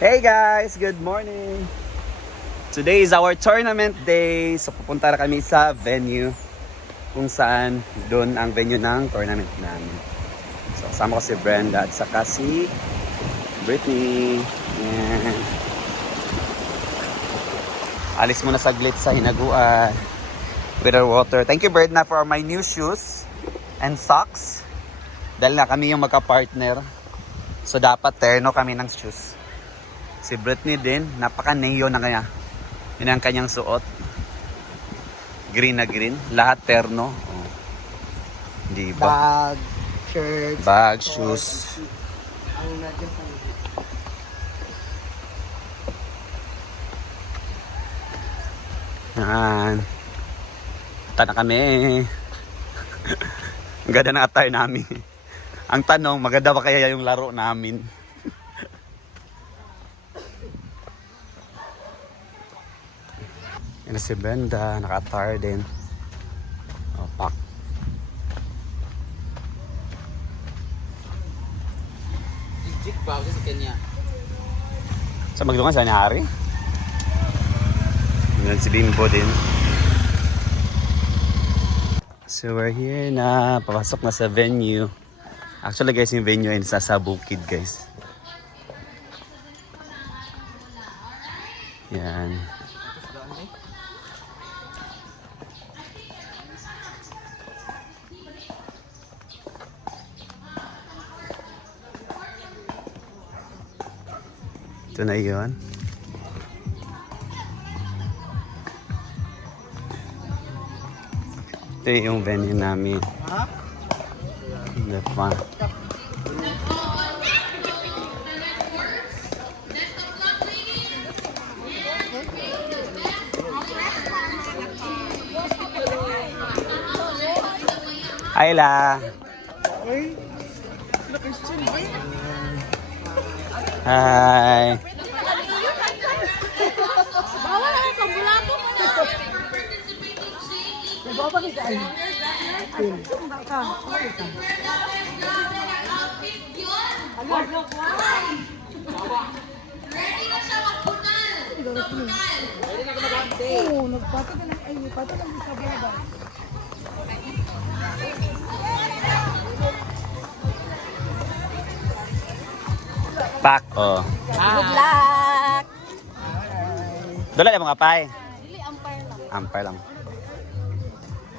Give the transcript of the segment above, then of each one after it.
Hey guys, good morning. Today is our tournament day. So pupunta na kami sa venue kung saan doon ang venue ng tournament namin. So kasama ko si Brenda at saka si Brittany. Yan. Alis muna saglit sa hinaguan with our water. Thank you Brenda for my new shoes and socks. Dahil na kami yung magka-partner. So dapat terno kami ng shoes. Si Brittany din, napaka-neo na kaya. Yun ang kanyang suot. Green na green. Lahat terno. Oh. Di ba? Bag, shirts, Bag, shoes. ang nandiyan sa Yan. Punta na kami. Ang ganda ng attire namin. Ang tanong, maganda ba kaya yung laro namin? Yan na si Brenda, naka-attire din. Pak. Jig ba ako sa Kenya? Sa magdungan sa nangyari? Yan si Bimbo din. So we're here na, papasok na sa venue. Actually guys, yung venue ay sa bukid guys. Yan. Ito na yun. Ito yung venue namin. The fun. Hi La. Hi. Bawal ang pambulato mo na. Nagawa ni Daan. Ready na siya magpunal. Oo, nagpata ka ng ay, pata ka ng sababa. Pak. Oh. Good luck. Dala na mga pay. Dili umpire lang. Ampere lang.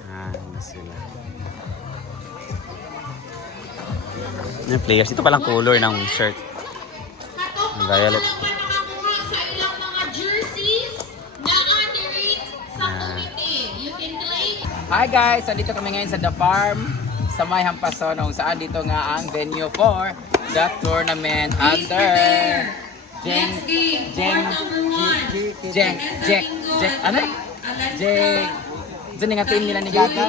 Ano sila. Yung players. Ito palang color ng shirt. Ang violet. Makakuha sa ilang mga jerseys na underage sa committee. You can claim. Hi guys! Andito kami ngayon sa The Farm sa May Hampason kung saan dito nga ang venue for the tournament under Jeng ano? Diyan nga team nila ni Gaga?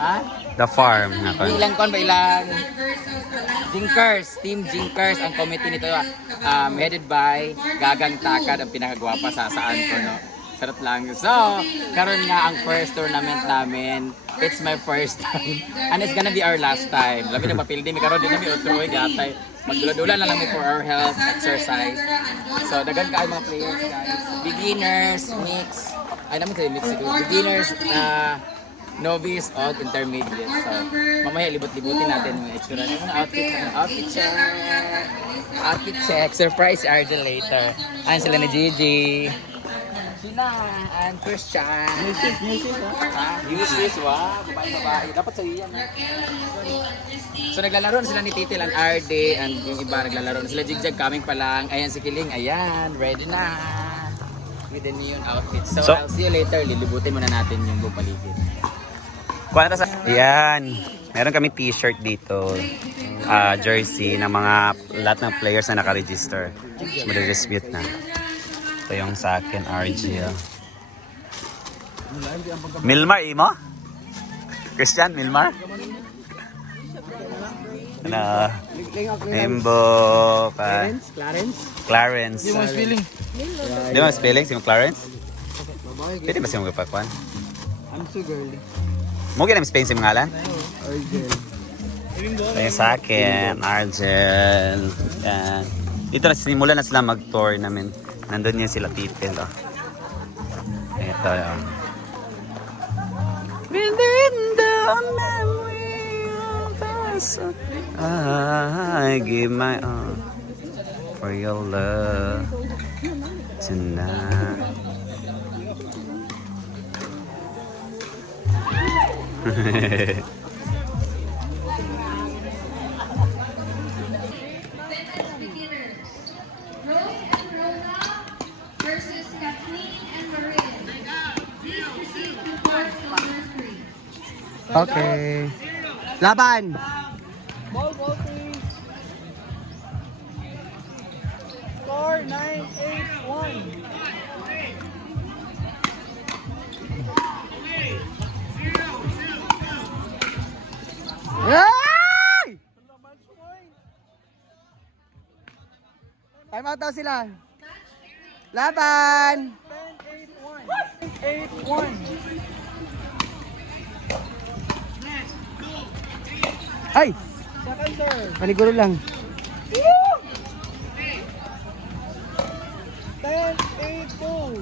Ha? The farm. Ilang kon ba ilang Jinkers, Team Jinkers ang committee nito headed by Gagang Takad ang pinakagwapa sa saan ko no. Sarap lang. So, karon nga ang first tournament namin. It's my first time. And it's gonna be our last time. Labi na mapildi. May karon din kami utroy gatay. Magdula-dula na lang for our health exercise. So, dagan ka mga players guys. Beginners, mix. Ay namin kayo mix ito. Beginners, novice, o intermediate. So, mamaya libot-libutin natin yung itsura. Yung outfit check. Outfit check. Surprise Argel later. Ayan sila ni Gigi. Sina and Christian. Music, wow. Babae. Dapat sa iyan. So naglalaro na sila ni Titil and RD and yung iba naglalaro na sila Jigjag coming pa lang. Ayan si Kiling. Ayan, ready na. With the neon outfit. So, I'll see you later. Lilibutin muna natin yung buong paligid. Kuha na sa... Yan. Meron kami t-shirt dito. Jersey ng mga lahat ng players na naka-register. So, madidispute na. Ito yung sa akin, RG. Milmar, imo? Christian, Milmar? Ano? Nimbo, Clarence. Di mo feeling. Di mo spelling si Clarence? Pwede ba siya magpapakuan? I'm so girly. Mo ginam Spain si mga ngalan? Argel. Ito yung sa akin, Argel. Yan. Dito na simula na sila mag-tour namin. Nandun yan sila Titel. Oh. Ito yun. Within the memory of us, I give my all for your love tonight. Fitness beginners. Rose and Rhoda versus Kathleen and Marin. Please proceed to court number 3. Okay. Laban! Ball, please. Score 9-8-1. Ay! Time out daw sila. Laban! 10-8-1. 8-1. Ay! Second serve. Paniguro lang. 10-8-2.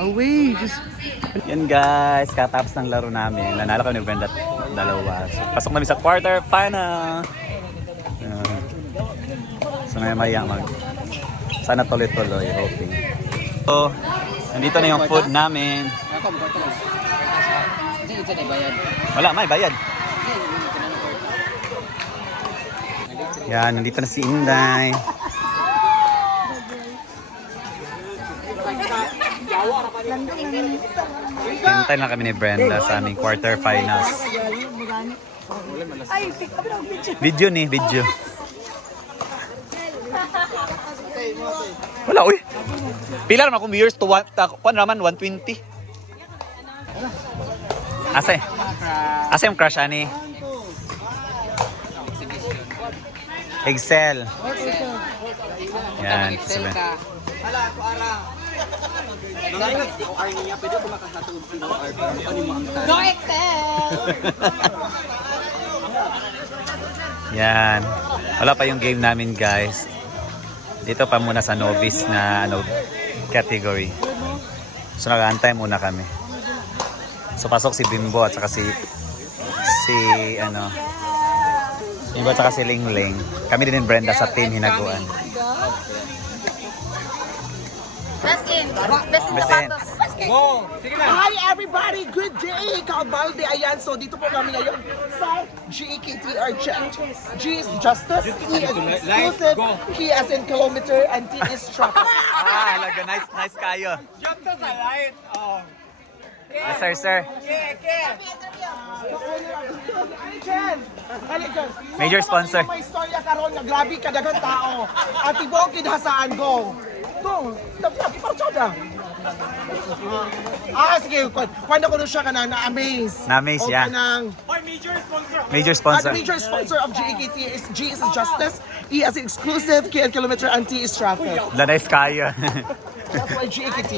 Away! Just... Yan guys, katapos ng laro namin. Nanalo kami ni Brenda 2. So, pasok namin sa quarter final. So maya sana tuloy-tuloy, hoping. So, nandito na yung food namin. Wala, may bayad. Yan, nandito na si Inday. Hintay lang kami ni Brenda sa aming quarter finals. Video ni, video. Wala, uy. Pila naman akong viewers to kuan naman 120. Asa yung crush ani? Excel. Yan. Go Excel! Yan. Wala pa yung game namin, guys. Dito pa muna sa novice na category. So nag-aantay muna kami. So pasok si Bimbo at saka si Bimbo at saka si Lingling. Kami din Brenda sa team hinaguan. Best in. Best in Best in. Hi everybody! Good day! Kabalde, ayan. So dito po kami ngayon sa GEKTR Chat. G is Justice, E is Exclusive, K as in Kilometer, and T is Traffic. Halaga. Nice kayo. Jump to sa light! Oh. Sir. Major sponsor. May istorya karon nga grabe kadagang tao. At tibok kidhasaan go. Go. Dapat iparchoda. Sige. Kwanda ko siya ka na-amaze. Na-amaze, O yeah. kanang Major At sponsor. the major sponsor of GEKT is G is Justice, E as in Exclusive, K as Kilometer, and T is Traffic. Nice kayo. That's why GEKT.